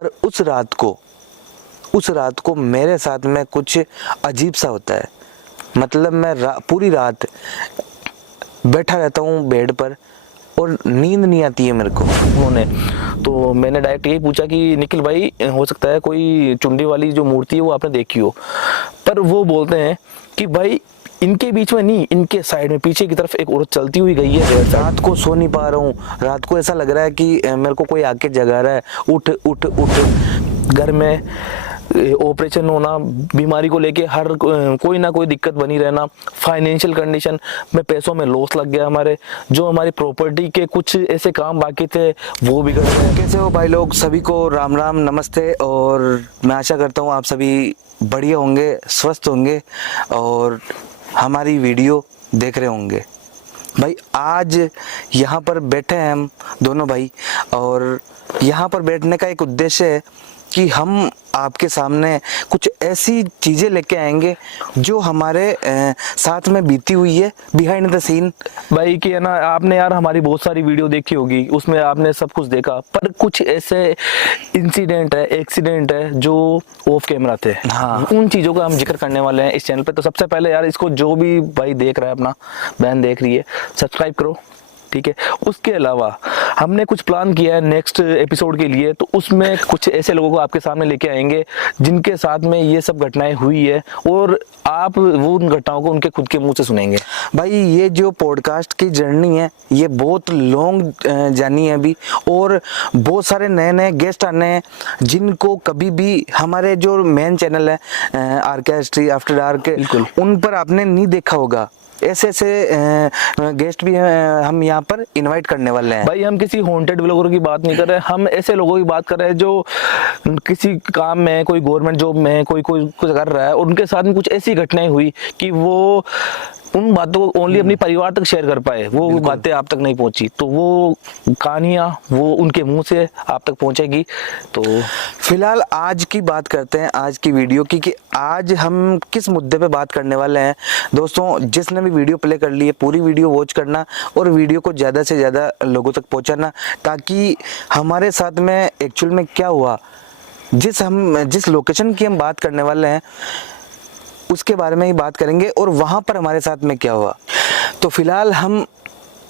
पर उस रात को मेरे साथ में कुछ अजीब सा होता है। मतलब मैं पूरी रात बैठा रहता हूँ बेड पर और नींद नहीं आती है मेरे को। उन्होंने तो मैंने डायरेक्ट यही पूछा कि निखिल भाई, हो सकता है कोई चुंडी वाली जो मूर्ति है वो आपने देखी हो। पर वो बोलते हैं कि भाई इनके बीच में नहीं, इनके साइड में पीछे की तरफ एक औरत चलती हुई गई है। रात को सो नहीं पा रहा हूँ, रात को ऐसा लग रहा है कि मेरे को कोई आके जगा रहा है, उठ उठ उठ। घर में ऑपरेशन होना, बीमारी को लेके हर कोई ना कोई दिक्कत बनी रहना, फाइनेंशियल कंडीशन में पैसों में लॉस लग गया हमारे, जो हमारी प्रॉपर्टी के कुछ ऐसे काम बाकी थे वो बिगड़ गए। कैसे हो भाई लोग? सभी को राम राम नमस्ते। और मैं आशा करता हूँ आप सभी बढ़िया होंगे, स्वस्थ होंगे और हमारी वीडियो देख रहे होंगे। भाई आज यहाँ पर बैठे हैं हम दोनों भाई, और यहाँ पर बैठने का एक उद्देश्य है कि हम आपके सामने कुछ ऐसी चीज़ें लेके आएंगे जो हमारे साथ में बीती हुई है, बिहाइंड द सीन। भाई कि है ना, आपने यार हमारी बहुत सारी वीडियो देखी होगी, उसमें आपने सब कुछ देखा, पर कुछ ऐसे इंसिडेंट है, एक्सीडेंट है जो ऑफ कैमरा थे। हाँ, उन चीज़ों का हम जिक्र करने वाले हैं इस चैनल पे। तो सबसे पहले यार इसको जो भी भाई देख रहा है, अपना बहन देख रही है, सब्सक्राइब करो, ठीक है। उसके अलावा हमने कुछ प्लान किया है नेक्स्ट एपिसोड के लिए, तो उसमें कुछ ऐसे लोगों को आपके सामने लेके आएंगे जिनके साथ में ये सब घटनाएं हुई है, और आप वो उन घटनाओं को उनके खुद के मुंह से सुनेंगे। भाई ये जो पॉडकास्ट की जर्नी है ये बहुत लॉन्ग जर्नी है अभी, और बहुत सारे नए नए गेस्ट आने हैं जिनको कभी भी हमारे जो मेन चैनल है आर्केस्ट्री आफ्टर डार्क, उन पर आपने नहीं देखा होगा। ऐसे ऐसे गेस्ट भी हम यहाँ पर इनवाइट करने वाले हैं। भाई हम किसी हॉन्टेड ब्लॉगर की बात नहीं कर रहे, हम ऐसे लोगों की बात कर रहे हैं जो किसी काम में, कोई गवर्नमेंट जॉब में, कोई कुछ कर रहा है, और उनके साथ में कुछ ऐसी घटनाएं हुई कि वो उन बातों को ओनली अपनी परिवार तक शेयर कर पाए, वो बातें आप तक नहीं पहुंची। तो वो कहानियां वो उनके मुंह से आप तक पहुंचेगी। तो फिलहाल आज की बात करते हैं, आज की वीडियो की, कि आज हम किस मुद्दे पे बात करने वाले हैं। दोस्तों जिसने भी वीडियो प्ले कर ली है, पूरी वीडियो वॉच करना और वीडियो को ज़्यादा से ज़्यादा लोगों तक पहुँचाना, ताकि हमारे साथ में एक्चुअल में क्या हुआ, जिस लोकेशन की हम बात करने वाले हैं उसके बारे में ही बात करेंगे, और वहाँ पर हमारे साथ में क्या हुआ। तो फिलहाल हम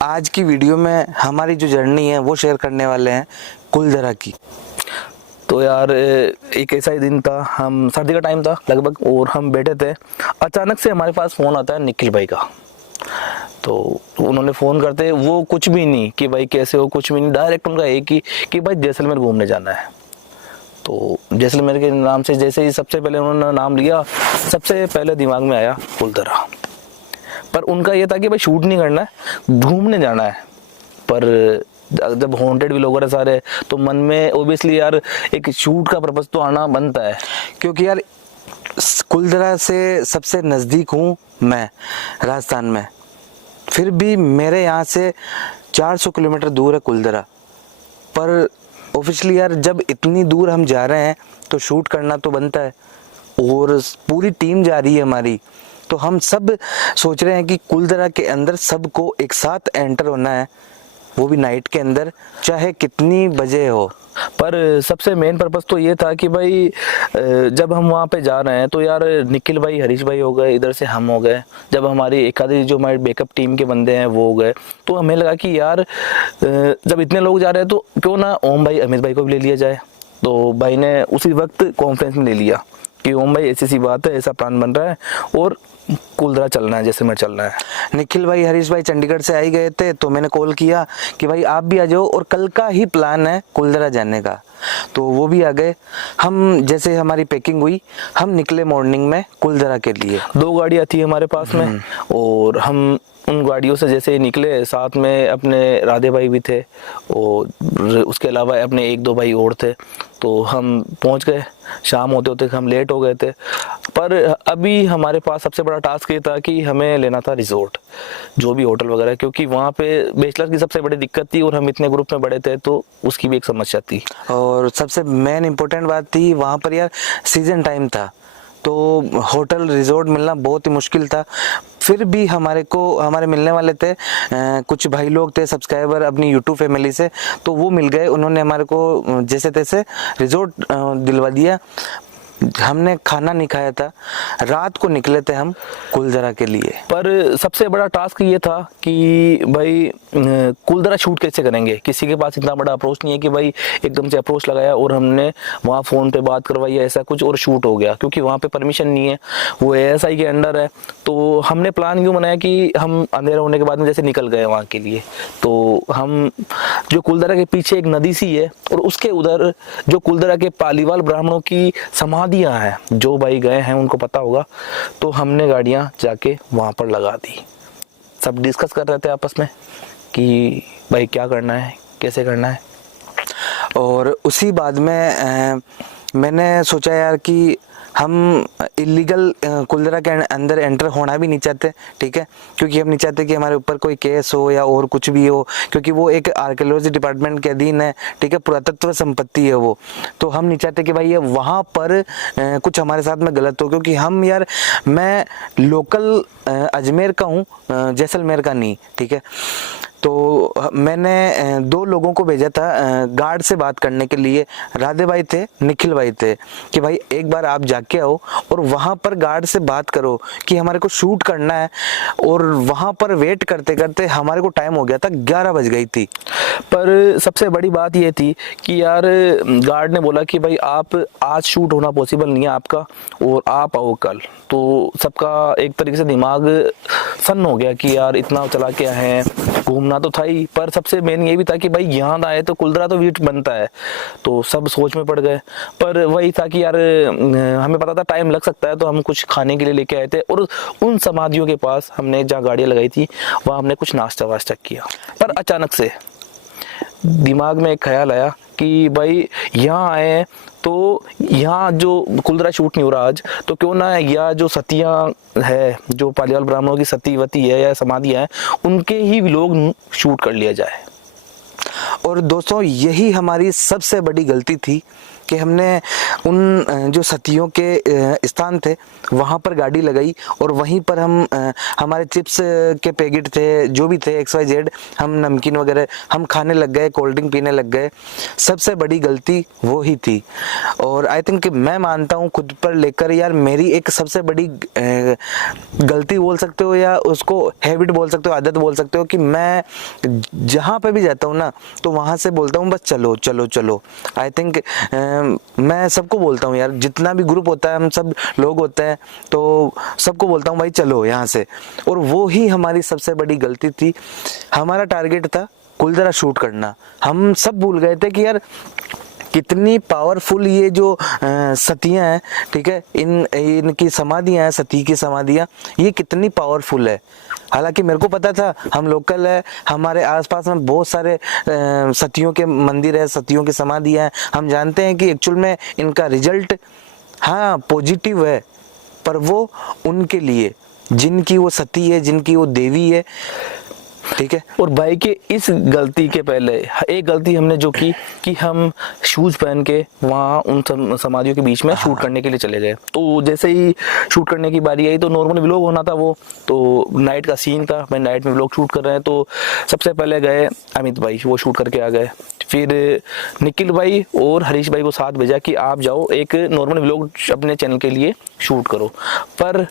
आज की वीडियो में हमारी जो जर्नी है वो शेयर करने वाले हैं कुलधरा की। तो यार एक ऐसा ही दिन था, हम सर्दी का टाइम था लगभग, और हम बैठे थे, अचानक से हमारे पास फ़ोन आता है निखिल भाई का। तो उन्होंने फ़ोन करते, वो कुछ भी नहीं कि भाई कैसे हो, कुछ भी नहीं, डायरेक्ट उनका एक ही कि भाई जैसलमेर घूमने जाना है। तो जैसलमेर के नाम से जैसे ही सबसे पहले उन्होंने नाम लिया, सबसे पहले दिमाग में आया कुलधरा। पर उनका ये था कि भाई शूट नहीं करना है, घूमने जाना है। पर जब हॉन्टेड भी लोग सारे, तो मन में ओबियसली यार एक शूट का पर्पस तो आना बनता है, क्योंकि यार कुलधरा से सबसे नज़दीक हूँ मैं राजस्थान में, फिर भी मेरे यहाँ से 400 किलोमीटर दूर है कुलधरा। पर ऑफिशियली यार जब इतनी दूर हम जा रहे हैं तो शूट करना तो बनता है, और पूरी टीम जा रही है हमारी, तो हम सब सोच रहे हैं कि कुलधरा के अंदर सबको एक साथ एंटर होना है, वो भी नाइट के अंदर, चाहे कितनी बजे हो। पर सबसे मेन पर्पस तो ये था कि भाई जब हम वहाँ पे जा रहे हैं तो यार निखिल भाई, हरीश भाई हो गए, इधर से हम हो गए, जब हमारी एक आधी जो हमारे बैकअप टीम के बंदे हैं वो हो गए, तो हमें लगा कि यार जब इतने लोग जा रहे हैं तो क्यों ना ओम भाई, अमित भाई को भी ले लिया जाए। तो भाई ने उसी वक्त कॉन्फ्रेंस में ले लिया कि ओम भाई ऐसी सी बात है, ऐसा प्लान बन रहा है और कुलधरा चलना है, जैसलमेर चलना है। निखिल भाई, हरीश भाई चंडीगढ़ से आई गए थे, तो मैंने कॉल किया कि भाई आप भी आ जाओ, और कल का ही प्लान है कुलधरा जाने का। तो वो भी आ गए। हम जैसे हमारी पैकिंग हुई, हम निकले मॉर्निंग में कुलधरा के लिए। 2 गाड़ियाँ थी हमारे पास में, और हम उन गाड़ियों से जैसे ही निकले, साथ में अपने राधे भाई भी थे, और उसके अलावा अपने 1-2 भाई और थे। तो हम पहुंच गए, शाम होते होते हम लेट हो गए थे। पर अभी हमारे पास सबसे बड़ा टास्क ये था कि हमें लेना था रिजॉर्ट, जो भी होटल वगैरह, क्योंकि वहाँ पे बैचलर की सबसे बड़ी दिक्कत थी, और हम इतने ग्रुप में बड़े थे तो उसकी भी एक समस्या थी। और सबसे मेन इम्पोर्टेंट बात थी, वहाँ पर यार सीजन टाइम था, तो होटल रिजॉर्ट मिलना बहुत ही मुश्किल था। फिर भी हमारे मिलने वाले थे कुछ भाई लोग थे सब्सक्राइबर अपनी यूट्यूब फैमिली से, तो वो मिल गए, उन्होंने हमारे को जैसे तैसे रिजॉर्ट दिलवा दिया। हमने खाना नहीं खाया था, रात को निकले थे हम कुलधरा के लिए। पर सबसे बड़ा टास्क ये था कि भाई कुलधरा शूट कैसे करेंगे, किसी के पास इतना बड़ा अप्रोच नहीं है कि भाई एकदम से अप्रोच लगाया और हमने वहाँ फ़ोन पे बात करवाई या ऐसा कुछ और शूट हो गया, क्योंकि वहाँ पे परमिशन नहीं है, वो ASI के अंडर है। तो हमने प्लान यूँ बनाया कि हम अंधेरा होने के बाद में जैसे निकल गए वहाँ के लिए, तो हम जो कुलधरा के पीछे एक नदी सी है और उसके उधर जो कुलधरा के पालीवाल ब्राह्मणों की समाधियाँ हैं, जो भाई गए हैं उनको पता होगा, तो हमने गाड़ियाँ जाके वहाँ पर लगा दी। सब डिस्कस कर रहे थे आपस में कि भाई क्या करना है, कैसे करना है। और उसी बाद में मैंने सोचा यार कि हम इलीगल कुलधरा के अंदर एंटर होना भी नहीं चाहते, ठीक है, क्योंकि हम नहीं चाहते कि हमारे ऊपर कोई केस हो या और कुछ भी हो, क्योंकि वो एक आर्कियोलॉजी डिपार्टमेंट के अधीन है, ठीक है, पुरातत्व संपत्ति है वो। तो हम नहीं चाहते कि भाई ये वहाँ पर कुछ हमारे साथ में गलत हो, क्योंकि हम यार मैं लोकल अजमेर का हूँ, जैसलमेर का नहीं, ठीक है। तो मैंने 2 लोगों को भेजा था गार्ड से बात करने के लिए, राधे भाई थे, निखिल भाई थे, कि भाई एक बार आप जाके आओ और वहाँ पर गार्ड से बात करो कि हमारे को शूट करना है। और वहाँ पर वेट करते करते हमारे को टाइम हो गया था, 11 बज गई थी। पर सबसे बड़ी बात ये थी कि यार गार्ड ने बोला कि भाई आप आज शूट होना पॉसिबल नहीं है आपका और आप आओ कल। तो सबका एक तरीके से दिमाग सन्न हो गया कि यार इतना चला के आए हैं, घूमना तो था ही, पर सबसे मेन ये भी था कि भाई यहाँ आए तो कुलधरा तो वीट बनता है। तो सब सोच में पड़ गए, पर वही था कि यार हमें पता था टाइम लग सकता है, तो हम कुछ खाने के लिए लेके आए थे और उन समाधियों के पास हमने जहाँ गाड़ियाँ लगाई थी वहाँ हमने कुछ नाश्ता वास्ता किया। पर अचानक से दिमाग में एक ख्याल आया कि भाई यहाँ आए हैं तो यहाँ जो कुलधरा शूट नहीं हो रहा आज, तो क्यों ना या जो सतियाँ है, जो पालीवाल ब्राह्मणों की सतीवती है या समाधियाँ हैं, उनके ही लोग शूट कर लिया जाए। और दोस्तों यही हमारी सबसे बड़ी गलती थी कि हमने उन जो सतियों के स्थान थे वहाँ पर गाड़ी लगाई और वहीं पर हम हमारे चिप्स के पैकेट थे, जो भी थे XYZ, हम नमकीन वगैरह हम खाने लग गए, कोल्ड ड्रिंक पीने लग गए। सबसे बड़ी गलती वो ही थी। और आई थिंक मैं मानता हूँ खुद पर लेकर, यार मेरी एक सबसे बड़ी गलती बोल सकते हो या उसको हैबिट बोल सकते हो, आदत बोल सकते हो, कि मैं जहाँ पे भी जाता हूँ ना तो वहाँ से बोलता हूँ बस चलो चलो चलो। आई थिंक मैं सबको बोलता हूँ यार, जितना भी ग्रुप होता है, हम सब लोग होते हैं, तो सबको बोलता हूँ भाई चलो यहाँ से। और वो ही हमारी सबसे बड़ी गलती थी। हमारा टारगेट था कुलधरा शूट करना, हम सब भूल गए थे कि यार कितनी पावरफुल ये जो सतियाँ हैं, ठीक है, इनकी समाधियाँ हैं, सती की समाधियाँ, ये कितनी पावरफुल है। हालांकि मेरे को पता था, हम लोकल है, हमारे आसपास में बहुत सारे सतियों के मंदिर है, सतियों की समाधियाँ हैं, हम जानते हैं कि एक्चुअल में इनका रिजल्ट हाँ पॉजिटिव है, पर वो उनके लिए जिनकी वो सती है, जिनकी वो देवी है, ठीक है। और भाई के इस गलती के पहले एक गलती हमने जो की कि हम शूज पहन के वहाँ उन समाधियों के बीच में शूट करने के लिए चले गए। तो जैसे ही शूट करने की बारी आई तो नॉर्मल व्लॉग होना था, वो तो नाइट का सीन था, मैं नाइट में व्लॉग शूट कर रहे हैं। तो सबसे पहले गए अमित भाई, वो शूट करके आ गए। फिर निखिल भाई और हरीश भाई को साथ भेजा कि आप जाओ एक नॉर्मल व्लॉग अपने चैनल के लिए शूट करो। पर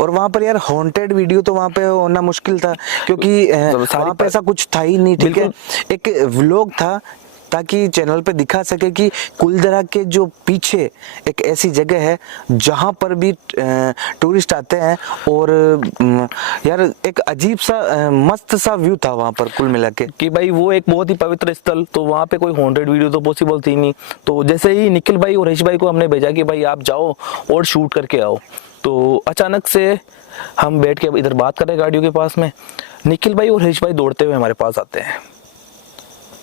और वहाँ पर यार हॉन्टेड वीडियो तो वहाँ पे होना मुश्किल था, क्योंकि वहाँ पे ऐसा कुछ था ही नहीं, ठीक है। एक व्लॉग था ताकि चैनल पे दिखा सके कि कुलधरा के जो पीछे एक ऐसी जगह है जहाँ पर भी टूरिस्ट आते हैं, और यार एक अजीब सा मस्त सा व्यू था वहाँ पर कुल मिला के, कि भाई वो एक बहुत ही पवित्र स्थल, तो वहाँ पे कोई हॉन्टेड वीडियो तो पॉसिबल थी नहीं। तो जैसे ही निखिल भाई और हरीश भाई को हमने भेजा कि भाई आप जाओ और शूट करके आओ, तो अचानक से हम बैठ के इधर बात कर रहे गाड़ियों के पास में, निखिल भाई और हरीश भाई दौड़ते हुए हमारे पास आते हैं।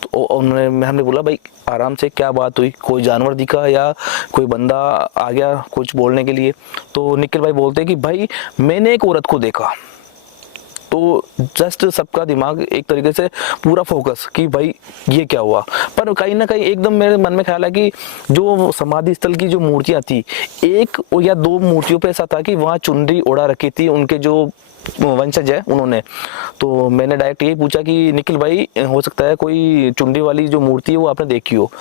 तो हमने बोला भाई आराम से, क्या बात हुई, कोई जानवर दिखा या कोई बंदा आ गया कुछ बोलने के लिए? तो निखिल भाई बोलते हैं कि भाई मैंने एक औरत को देखा। तो जस्ट सबका दिमाग एक तरीके से पूरा फोकस कि भाई ये क्या हुआ। पर कहीं ना कहीं एकदम मेरे मन में ख्याल है कि जो समाधि स्थल की जो मूर्तियां थी, एक या दो मूर्तियों पे ऐसा था कि वहां चुनरी ओढ़ा रखी थी उनके जो वंशज है उन्होंने। तो मैंने डायरेक्ट यही पूछा कि निखिल भाई, हो सकता है कोई चुनरी वाली जो मूर्ति है वो आपने देखी हो।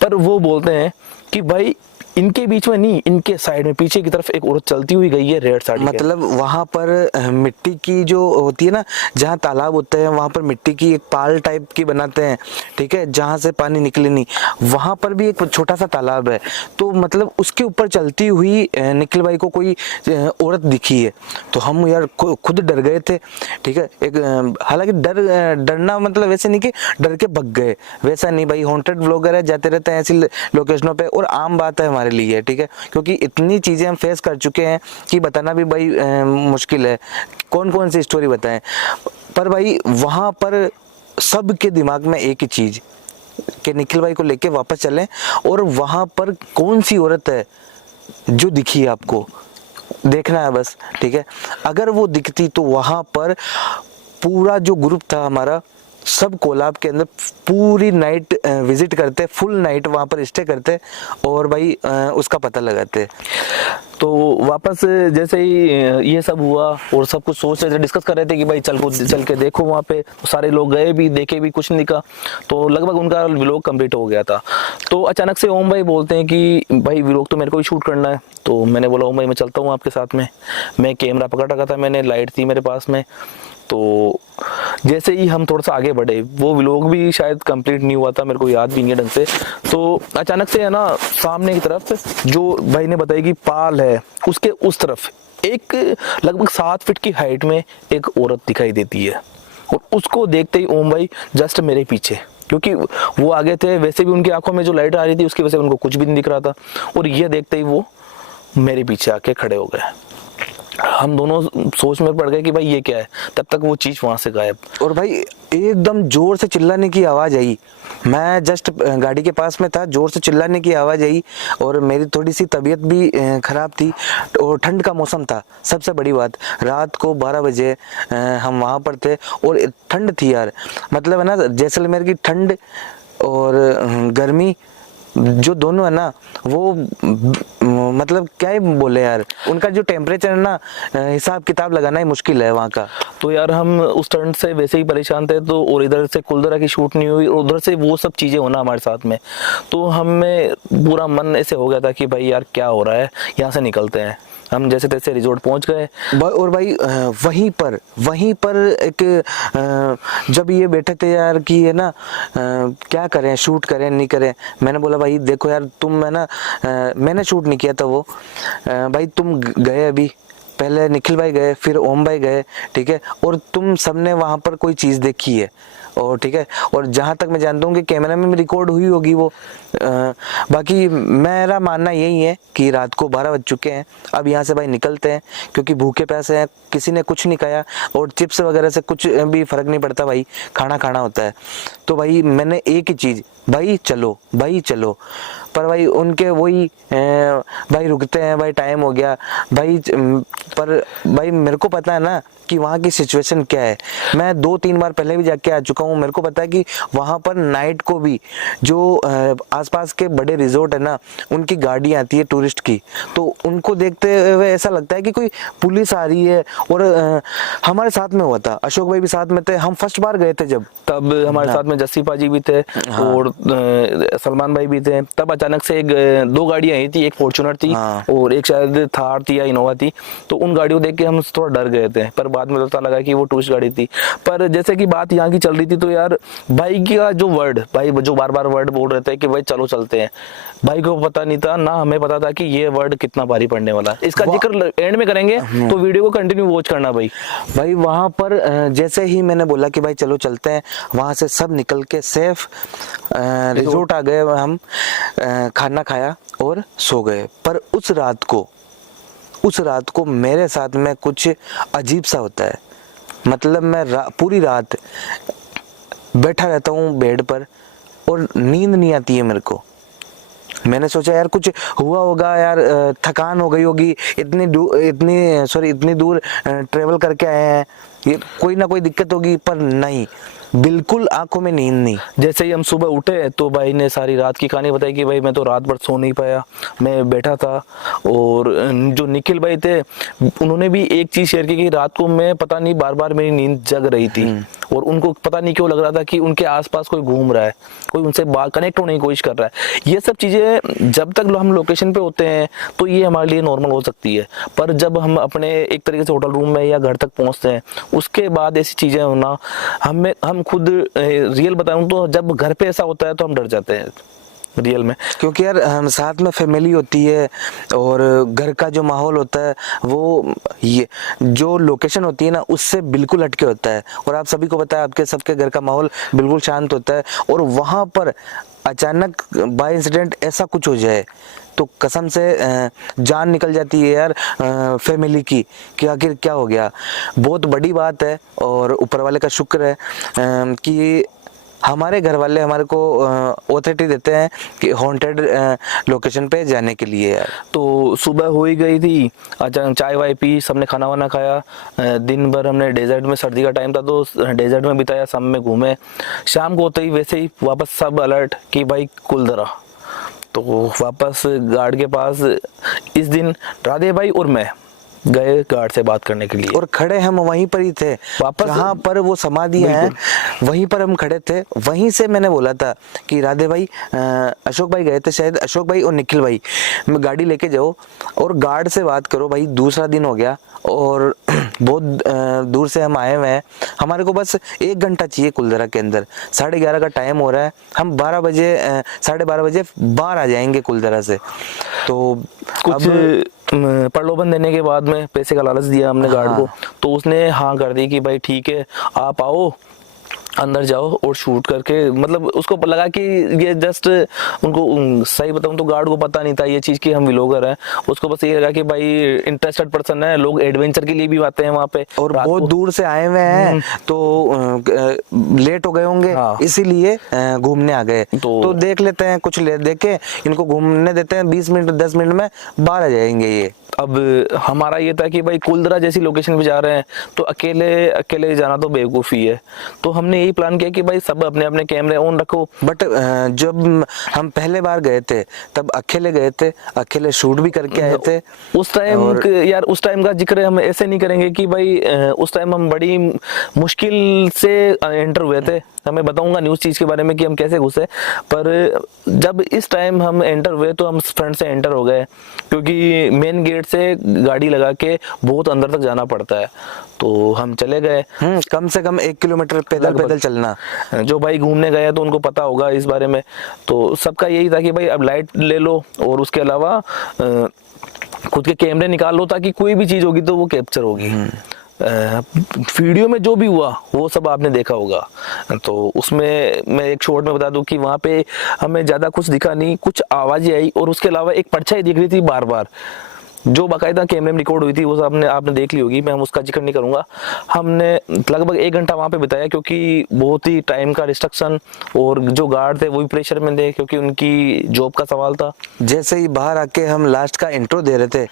पर वो बोलते हैं कि भाई इनके बीच में नहीं, इनके साइड में पीछे की तरफ एक औरत चलती हुई गई है रेड साड़ी। मतलब वहां पर मिट्टी की जो होती है ना, जहाँ तालाब होते हैं वहां पर मिट्टी की एक पाल टाइप की बनाते हैं, ठीक है, जहां से पानी निकले नहीं, वहां पर भी एक छोटा सा तालाब है। तो मतलब उसके ऊपर चलती हुई निखिल भाई को कोई औरत दिखी है। तो हम यार खुद डर गए थे, ठीक है। एक हालांकि डरना मतलब वैसे नहीं कि डर के भग गए, वैसा नहीं भाई। हॉन्टेड व्लॉगर है, जाते रहते हैं ऐसी लोकेशनों पे और आम बात है हमारे लिए, ठीक है, क्योंकि इतनी चीजें हम फेस कर चुके हैं कि बताना भी भाई मुश्किल है, कौन कौन सी स्टोरी बताएं। पर भाई वहां पर सबके दिमाग में एक ही चीज कि निखिल भाई को लेके वापस चलें, और वहां पर कौन सी औरत है जो दिखी है आपको, देखना है बस, ठीक है। अगर वो दिखती तो वहां पर पूरा जो ग्रुप था हमारा, सब कोलाब के अंदर पूरी नाइट विजिट करते, फुल नाइट वहां पर स्टे करते और भाई उसका पता लगाते। तो वापस जैसे ही ये सब हुआ और सब कुछ सोच रहे थे, डिस्कस कर रहे थे कि भाई चल के देखो वहाँ पे। तो सारे लोग गए भी, देखे भी, कुछ नहीं दिखा। तो लगभग उनका व्लॉग कंप्लीट हो गया था। तो अचानक से ओम भाई बोलते हैं कि भाई व्लॉग तो मेरे को ही शूट करना है। तो मैंने बोला ओम भाई मैं चलता हूँ आपके साथ में। मैं कैमरा पकड़ रखा था मैंने, लाइट थी मेरे पास में। तो जैसे ही हम थोड़ा सा आगे बढ़े, वो व्लॉग भी शायद कंप्लीट नहीं हुआ था, मेरे को याद भी नहीं है ढंग से। तो अचानक से है ना, सामने की तरफ जो भाई ने बताया कि पाल है, उसके उस तरफ एक लगभग 7 फीट की हाइट में एक औरत दिखाई देती है। और उसको देखते ही ओम भाई जस्ट मेरे पीछे, क्योंकि वो आगे थे, वैसे भी उनकी आंखों में जो लाइट आ रही थी उसकी वजह से उनको कुछ भी नहीं दिख रहा था। और ये देखते ही वो मेरे पीछे आके खड़े हो गए। हम दोनों सोच में पड़ गए कि भाई ये क्या है। तब तक वो चीज वहां से गायब। और भाई एकदम जोर से चिल्लाने की आवाज आई। मैं जस्ट गाड़ी के पास में था, जोर से चिल्लाने की आवाज आई। और मेरी थोड़ी सी तबीयत भी खराब थी और ठंड का मौसम था। सबसे बड़ी बात, रात को 12 बजे हम वहां पर थे और ठंड थी यार। मतलब है ना, जैसलमेर की ठंड और गर्मी जो दोनों है ना, वो मतलब क्या ही बोले यार। उनका जो टेम्परेचर है ना, हिसाब किताब लगाना ही मुश्किल है वहाँ का। तो यार हम उस ठंड से वैसे ही परेशान थे। तो और इधर से कुलधरा की शूट नहीं हुई और उधर से वो सब चीजें होना हमारे साथ में। तो हमें पूरा मन ऐसे हो गया था कि भाई यार क्या हो रहा है, यहाँ से निकलते हैं। हम जैसे तैसे रिजॉर्ट पहुंच गए। और भाई वहीं पर एक जब ये बैठे थे यार कि है ना, क्या करें, शूट करें नहीं करें। मैंने बोला भाई देखो यार, तुम है ना, मैंने शूट नहीं किया था वो, भाई तुम गए अभी, पहले निखिल भाई गए, फिर ओम भाई गए, ठीक है, और तुम सबने वहां पर कोई चीज देखी है, और ठीक है, और जहां तक मैं जानता हूँ कि कैमरा में रिकॉर्ड हुई होगी वो। बाकी मेरा मानना यही है कि रात को 12 बज चुके हैं, अब यहाँ से भाई निकलते हैं, क्योंकि भूखे प्यासे हैं, किसी ने कुछ नहीं खाया और चिप्स वगैरह से कुछ भी फर्क नहीं पड़ता भाई, खाना खाना होता है। तो भाई मैंने एक ही चीज, भाई चलो भाई चलो। पर भाई उनके वही भाई रुकते हैं, भाई टाइम हो गया भाई। पर भाई मेरे को पता है ना कि वहाँ की सिचुएशन क्या है। मैं 2-3 बार पहले भी जाके आ चुका हूँ। मेरे को पता है कि वहाँ पर नाइट को भी जो आसपास के बड़े रिजॉर्ट है ना, उनकी गाड़ी आती है टूरिस्ट की, तो उनको देखते हुए ऐसा लगता है कि कोई पुलिस आ रही है। और हमारे साथ में हुआ था, अशोक भाई भी साथ में थे, हम फर्स्ट बार गए थे जब, तब हमारे साथ में जस्सी पाजी भी थे और सलमान भाई भी थे। तब अचानक से 2 गाड़ियां आई थी, एक फॉर्च्यूनर थी और एक शायद थार थी या इनोवा थी। तो उन गाड़ियों देख के हम थोड़ा डर गए थे, पर बाद में पता लगा कि वो टूरिस्ट गाड़ी थी। पर जैसे कि बात यहाँ की चल रही थी, तो यार भाई का जो वर्ड, भाई जो बार बार वर्ड बोल रहे थे कि भाई चलो चलते हैं, भाई को पता नहीं था ना हमें पता था कि ये वर्ड कितना भारी पड़ने वाला है। इसका जिक्र एंड में करेंगे, तो वीडियो को कंटिन्यू वॉच करना भाई। भाई वहां पर जैसे ही मैंने बोला कि भाई चलो चलते हैं, वहां से सब निकल के सेफ रिजॉर्ट आ गए हम, खाना खाया और सो गए। पर उस रात को मेरे साथ में कुछ अजीब सा होता है। मतलब मैं पूरी रात बैठा रहता हूँ बेड पर और नींद नहीं आती है मेरे को। मैंने सोचा यार कुछ हुआ होगा यार, थकान हो गई होगी, इतनी दूर ट्रेवल करके आए हैं, ये कोई ना कोई दिक्कत होगी, पर नहीं, बिल्कुल आंखों में नींद नहीं। जैसे ही हम सुबह उठे तो भाई ने सारी रात की कहानी बताई कि भाई मैं तो रात भर सो नहीं पाया, मैं बैठा था। और जो निखिल भाई थे उन्होंने भी एक चीज शेयर की कि रात को मैं पता नहीं बार बार मेरी नींद जग रही थी और उनको पता नहीं क्यों लग रहा था कि उनके आसपास कोई घूम रहा है, कोई उनसे कनेक्ट होने की कोशिश कर रहा है। ये सब चीजें जब तक हम लोकेशन पे होते हैं तो ये हमारे लिए नॉर्मल हो सकती है, पर जब हम अपने एक तरीके से होटल रूम में या घर तक पहुंचते हैं उसके बाद ऐसी चीजें होना, हम खुद रियल बताऊं तो जब घर पे ऐसा होता है तो हम डर जाते हैं रियल में। क्योंकि यार हम साथ में फैमिली होती है और घर का जो माहौल होता है वो ये जो लोकेशन होती है ना उससे बिल्कुल हटके होता है। और आप सभी को पता है आपके सबके घर का माहौल बिल्कुल शांत होता है, और वहाँ पर अचानक बाय इंसिडेंट ऐसा कुछ हो जाए तो कसम से जान निकल जाती है यार फैमिली की कि आखिर क्या हो गया। बहुत बड़ी बात है और ऊपर वाले का शुक्र है कि हमारे घर वाले हमारे को ऑथोरिटी देते हैं कि हॉन्टेड लोकेशन पे जाने के लिए यार। तो सुबह हो ही गई थी, अचानक चाय वाय पी, सबने खाना वाना खाया। दिन भर हमने डेजर्ट में, सर्दी का टाइम था तो डेजर्ट में बिताया, शाम में घूमे। शाम को होते ही वैसे ही वापस सब अलर्ट कि भाई कुलधरा। तो वापस गार्ड के पास इस दिन राधे भाई और मैं गए गार्ड से बात करने के लिए, और खड़े हम वहीं पर ही थे, वापस जहाँ पर वो समाधि है वहीं पर हम खड़े थे। वहीं से मैंने बोला था कि राधे भाई, अशोक भाई गए थे शायद, अशोक भाई और निखिल भाई मैं गाड़ी लेके जाओ और गार्ड से बात करो। भाई दूसरा दिन हो गया और बहुत दूर से हम आए हुए हैं, हमारे को बस 1 घंटा चाहिए कुलधरा के अंदर। 11:30 का टाइम हो रहा है, हम 12 बजे 12:30 बजे बाहर आ जाएंगे कुलधरा से। तो कुछ प्रलोभन देने के बाद में पैसे का लालच दिया हमने गार्ड को, तो उसने हाँ कर दी कि भाई ठीक है आप आओ अंदर जाओ और शूट करके, मतलब उसको लगा कि ये जस्ट उनको सही बताऊं तो गार्ड को पता नहीं था ये चीज कि हम व्लॉगर हैं। उसको बस ये लगा कि भाई इंटरेस्टेड पर्सन है, लोग एडवेंचर के लिए भी आते हैं वहाँ पे और बहुत दूर से आए हुए हैं तो लेट हो गए होंगे, इसीलिए घूमने आ गए। तो देख लेते हैं, कुछ देखे इनको घूमने देते हैं, 20 मिनट 10 मिनट में बाहर आ जाएंगे ये। अब हमारा ये था कि भाई कुलधरा जैसी लोकेशन पे जा रहे हैं तो अकेले जाना तो बेवकूफ़ी है। तो हमने यही प्लान किया कि भाई सब अपने अपने कैमरे ऑन रखो। बट जब हम पहले बार गए थे तब अकेले गए थे, अकेले शूट भी करके आए थे। उस टाइम यार उस टाइम का जिक्र हम ऐसे नहीं करेंगे कि भाई उस टाइम हम बड़ी मुश्किल से एंटर हुए थे। मैं बताऊंगा न्यूज़ चीज़ के बारे में कि हम कैसे घुसे, पर जब इस टाइम हम एंटर हुए तो हम फ्रंट से एंटर हो गए, क्योंकि मेन गेट से गाड़ी लगा के बहुत अंदर तक जाना पड़ता है। तो हम चले गए, कम से कम 1 किलोमीटर पैदल चलना। जो भाई घूमने गए तो उनको पता होगा इस बारे में। तो सबका यही था कि भाई अब लाइट ले लो और उसके अलावा खुद के कैमरे निकाल लो ताकि कोई भी चीज़ होगी तो वो कैप्चर होगी। वीडियो में जो भी हुआ वो सब आपने देखा होगा। तो उसमें मैं एक शॉर्ट में बता दूं कि वहाँ पे हमें ज़्यादा कुछ दिखा नहीं, कुछ आवाज़ें आई और उसके अलावा एक परछाई दिख रही थी बार बार, जो बाकायदा कैमरे में रिकॉर्ड हुई थी। वो सब आपने देख ली होगी, मैं उसका जिक्र नहीं करूंगा। हमने लगभग 1 घंटा वहाँ पे बिताया, क्योंकि बहुत ही टाइम का रिस्ट्रिक्शन, और जो गार्ड थे वो भी प्रेशर में थे क्योंकि उनकी जॉब का सवाल था। जैसे ही बाहर आके हम लास्ट का इंट्रो दे रहे थे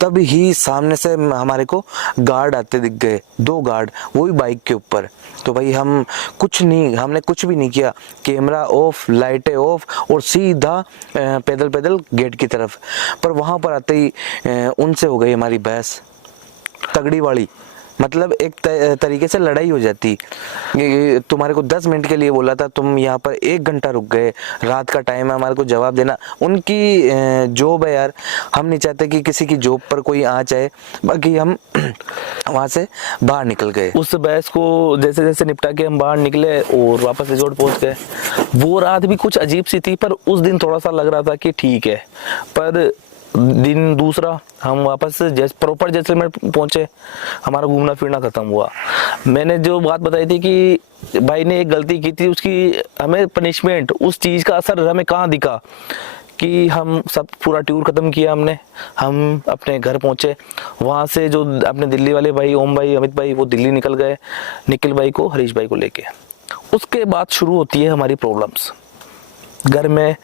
तब ही सामने से हमारे को गार्ड आते दिख गए, 2 गार्ड, वो भी बाइक के ऊपर। तो भाई हमने कुछ भी नहीं किया, कैमरा ऑफ, लाइटें ऑफ और सीधा पैदल गेट की तरफ। पर वहाँ पर आते ही उनसे हो गई हमारी बहस तगड़ी वाली, मतलब एक तरीके से लड़ाई हो जाती। तुम्हारे को 10 मिनट के लिए बोला था, तुम यहाँ पर 1 घंटा रुक गए, रात का टाइम है, हमारे को जवाब देना। उनकी जॉब है यार, हम नहीं चाहते कि किसी की जॉब पर कोई आ जाए, बाकी हम वहाँ से बाहर निकल गए। उस बहस को जैसे जैसे निपटा के हम बाहर निकले और वापस रिजॉर्ट पहुँच गए। वो रात भी कुछ अजीब सी थी, पर उस दिन थोड़ा सा लग रहा था कि ठीक है। पर दिन दूसरा हम वापस प्रॉपर जैसलमेर पहुंचे, हमारा घूमना फिरना खत्म हुआ। मैंने जो बात बताई थी कि भाई ने एक गलती की थी, उसकी हमें पनिशमेंट, उस चीज़ का असर हमें कहाँ दिखा कि हम सब पूरा टूर खत्म किया हमने, हम अपने घर पहुंचे। वहाँ से जो अपने दिल्ली वाले भाई, ओम भाई, अमित भाई, वो दिल्ली निकल गए निखिल भाई को, हरीश भाई को लेके। उसके बाद शुरू होती है हमारी प्रॉब्लम्स घर में।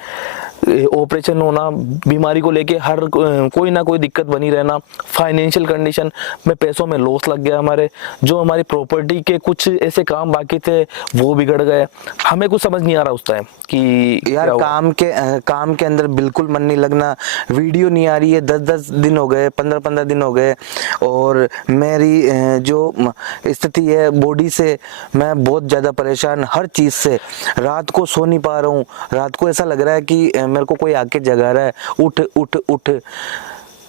ऑपरेशन होना, बीमारी को लेके हर कोई ना कोई दिक्कत बनी रहना, फाइनेंशियल कंडीशन में पैसों में लॉस लग गया हमारे, जो हमारी प्रॉपर्टी के कुछ ऐसे काम बाकी थे वो बिगड़ गए। हमें कुछ समझ नहीं आ रहा उस टाइम कि यार काम के अंदर बिल्कुल मन नहीं लगना, वीडियो नहीं आ रही है, 10-10 दिन हो गए, 15-15 दिन हो गए, और मेरी जो स्थिति है बॉडी से, मैं बहुत ज़्यादा परेशान हर चीज़ से, रात को सो नहीं पा रहा हूँ, रात को ऐसा लग रहा है कि मेरे को कोई आके जगा रहा है, उठ उठ उठ।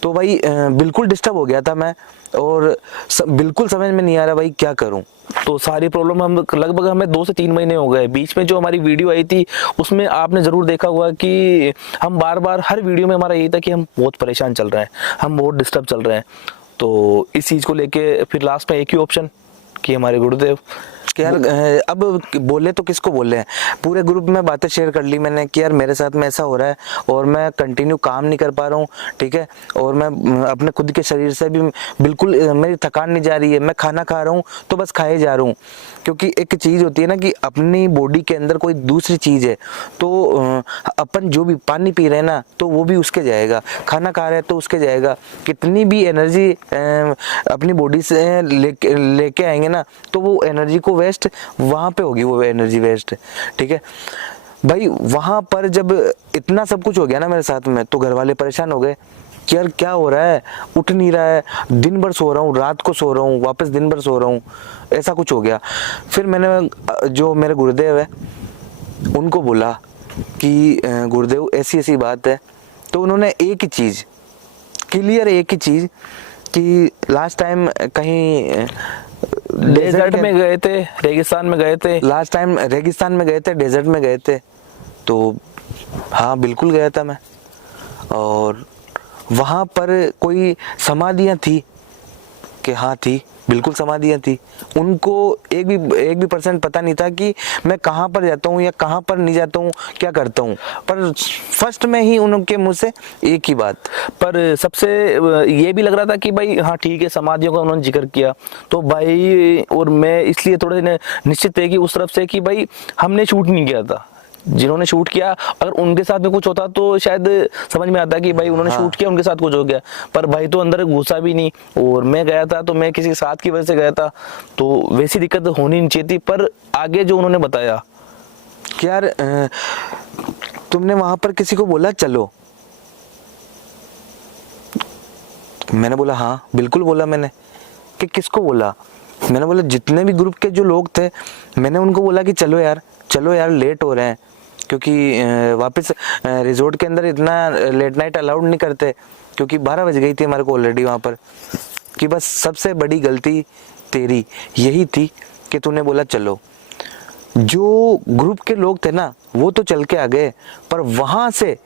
तो भाई बिल्कुल डिस्टर्ब हो गया था मैं, और बिल्कुल समझ में नहीं आ रहा भाई क्या करूं। तो सारी प्रॉब्लम हम लगभग हमें 2 से 3 महीने हो गए। बीच में जो हमारी वीडियो आई थी उसमें आपने जरूर देखा होगा कि हम बार बार हर वीडियो में हमारा यही था कि हम बहुत परेशान चल रहे हैं, हम बहुत डिस्टर्ब चल रहे हैं। तो इस चीज़ को लेके फिर लास्ट में एक ही ऑप्शन कि हमारे गुरुदेव कि यार अब बोले तो किसको बोले हैं, पूरे ग्रुप में बातें शेयर कर ली मैंने कि यार मेरे साथ में ऐसा हो रहा है और मैं कंटिन्यू काम नहीं कर पा रहा हूँ, ठीक है, और मैं अपने खुद के शरीर से भी बिल्कुल मेरी थकान नहीं जा रही है, मैं खाना खा रहा हूँ तो बस खाए जा रहा हूँ। क्योंकि एक चीज़ होती है ना कि अपनी बॉडी के अंदर कोई दूसरी चीज़ है, तो अपन जो भी पानी पी रहे हैं ना तो वो भी उसके जाएगा, खाना खा रहे हैं तो उसके जाएगा, कितनी भी एनर्जी अपनी बॉडी से लेके आएंगे ना तो वो एनर्जी को वेस्ट वहां पे होगी, वो एनर्जी वेस्ट, ठीक है भाई। वहां पर जब इतना सब कुछ हो गया ना मेरे साथ में, तो घर वाले परेशान हो गए कि यार क्या हो रहा है, उठ नहीं रहा है, दिन भर सो रहा हूँ, रात को सो रहा हूँ, वापस दिन भर सो रहा हूँ, ऐसा कुछ हो गया। फिर मैंने जो मेरे गुरुदेव है उनको बोला कि गुरुदेव ऐसी ऐसी बात है। तो उन्होंने एक ही चीज क्लियर, एक ही चीज कि लास्ट टाइम कहीं डेजर्ट में गए थे, रेगिस्तान में गए थे, लास्ट टाइम रेगिस्तान में गए थे, डेजर्ट में गए थे। तो हाँ बिल्कुल गया था मैं, और वहां पर कोई समाधियां थी कि हाँ थी, बिल्कुल समाधियां थी। उनको एक भी परसेंट पता नहीं था कि मैं कहाँ पर जाता हूँ या कहाँ पर नहीं जाता हूँ, क्या करता हूँ, पर फर्स्ट में ही उनके मुंह से एक ही बात। पर सबसे ये भी लग रहा था कि भाई हाँ ठीक है, समाधियों का उन्होंने जिक्र किया तो भाई और मैं इसलिए थोड़े निश्चित थे कि उस तरफ से कि भाई हमने शूट नहीं किया था, जिन्होंने शूट किया अगर उनके साथ में कुछ होता तो शायद समझ में आता कि भाई उन्होंने शूट किया, उनके साथ कुछ हो गया। पर भाई तो अंदर घुसा भी नहीं, और मैं गया था तो मैं किसी के साथ की वजह से गया था, तो वैसी दिक्कत होनी नहीं चाहिए थी। पर आगे जो उन्होंने बताया कि यार तुमने वहां पर किसी को बोला चलो, मैंने बोला हाँ बिल्कुल बोला मैंने। कि किसको बोला? मैंने बोला जितने भी ग्रुप के जो लोग थे मैंने उनको बोला कि चलो यार लेट हो रहे हैं, क्योंकि वापस रिजॉर्ट के अंदर इतना लेट नाइट अलाउड नहीं करते, क्योंकि 12 बज गई थी हमारे को ऑलरेडी वहाँ पर। कि बस सबसे बड़ी गलती तेरी यही थी कि तूने बोला चलो। जो ग्रुप के लोग थे ना वो तो चल के आ गए, पर वहां से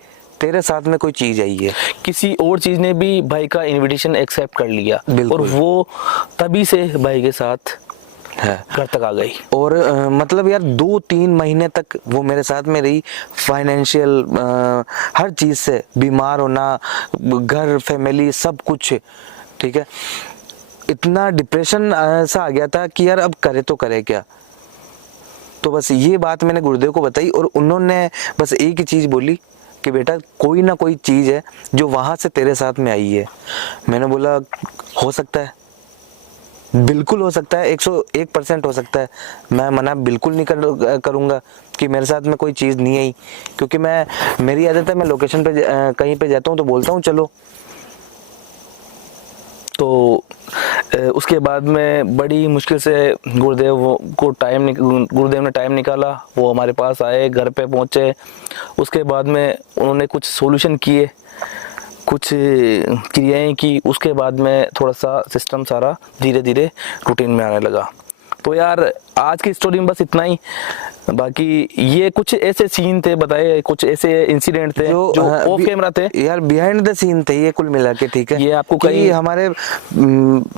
तेरे साथ में कोई चीज आई है, किसी और चीज ने भी भाई का इनविटेशन एक्सेप्ट कर लिया, और वो तभी से भाई के साथ है घर तक आ गई। और मतलब यार 2-3 महीने तक वो मेरे साथ में रही, फाइनेंशियल हर चीज से, बीमार होना, घर फैमिली सब कुछ, ठीक है। इतना डिप्रेशन सा आ गया था कि यार अब करे तो करे क्या। तो बस ये बात मैंने गुरुदेव को बताई, और उन्होंने बस एक ही चीज बोली कि बेटा कोई ना कोई चीज है जो वहां से तेरे साथ में आई है। मैंने बोला हो सकता है, बिल्कुल हो सकता है, 101% हो सकता है, मैं मना बिल्कुल नहीं करूंगा कि मेरे साथ में कोई चीज़ नहीं आई, क्योंकि मेरी आदत है, मैं लोकेशन पे कहीं पे जाता हूँ तो बोलता हूँ चलो। तो उसके बाद में बड़ी मुश्किल से गुरुदेव ने टाइम निकाला, वो हमारे पास आए, घर पे पहुँचे। उसके बाद में उन्होंने कुछ सॉल्यूशन किए, कुछ क्रियाएं की, उसके बाद में थोड़ा सा सिस्टम सारा धीरे धीरे रूटीन में आने लगा। तो यार आज की स्टोरी में बस इतना ही। बाकी ये कुछ ऐसे सीन थे बताए, कुछ ऐसे इंसिडेंट थे जो ऑफ कैमरा थे यार, बिहाइंड द सीन थे ये कुल मिला के, ठीक है। ये आपको कहीं हमारे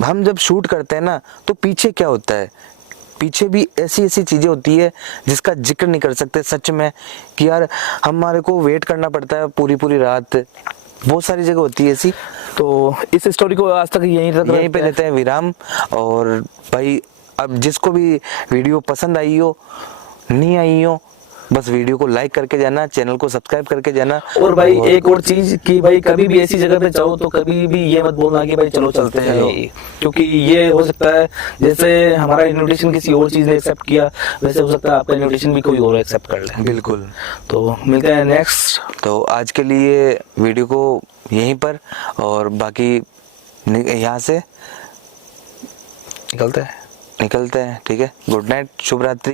हम जब शूट करते हैं ना तो पीछे क्या होता है, पीछे भी ऐसी चीजें होती है जिसका जिक्र नहीं कर सकते सच में, कि यार हमारे को वेट करना पड़ता है पूरी रात, बहुत सारी जगह होती है ऐसी। तो इस स्टोरी को आज तक यहीं पे लेते हैं विराम। और भाई अब जिसको भी वीडियो पसंद आई हो, नहीं आई हो, बस वीडियो को लाइक करके जाना, चैनल को सब्सक्राइब करके जाना। और भाई एक और चीज कि भाई कभी भी ऐसी जगह पे जाओ तो कभी भी ये मत बोलना कि भाई चलो चलते हैं, क्योंकि ये हो सकता है जैसे हमारा इन्विटेशन किसी और चीज ने एक्सेप्ट किया, वैसे हो सकता है आपका इन्विटेशन भी कोई और एक्सेप्ट कर ले। बिल्कुल। तो मिलते हैं नेक्स्ट। तो आज के लिए वीडियो को यहीं पर, और बाकी यहाँ से निकलते हैं। ठीक है। गुड नाइट, शुभ रात्रि।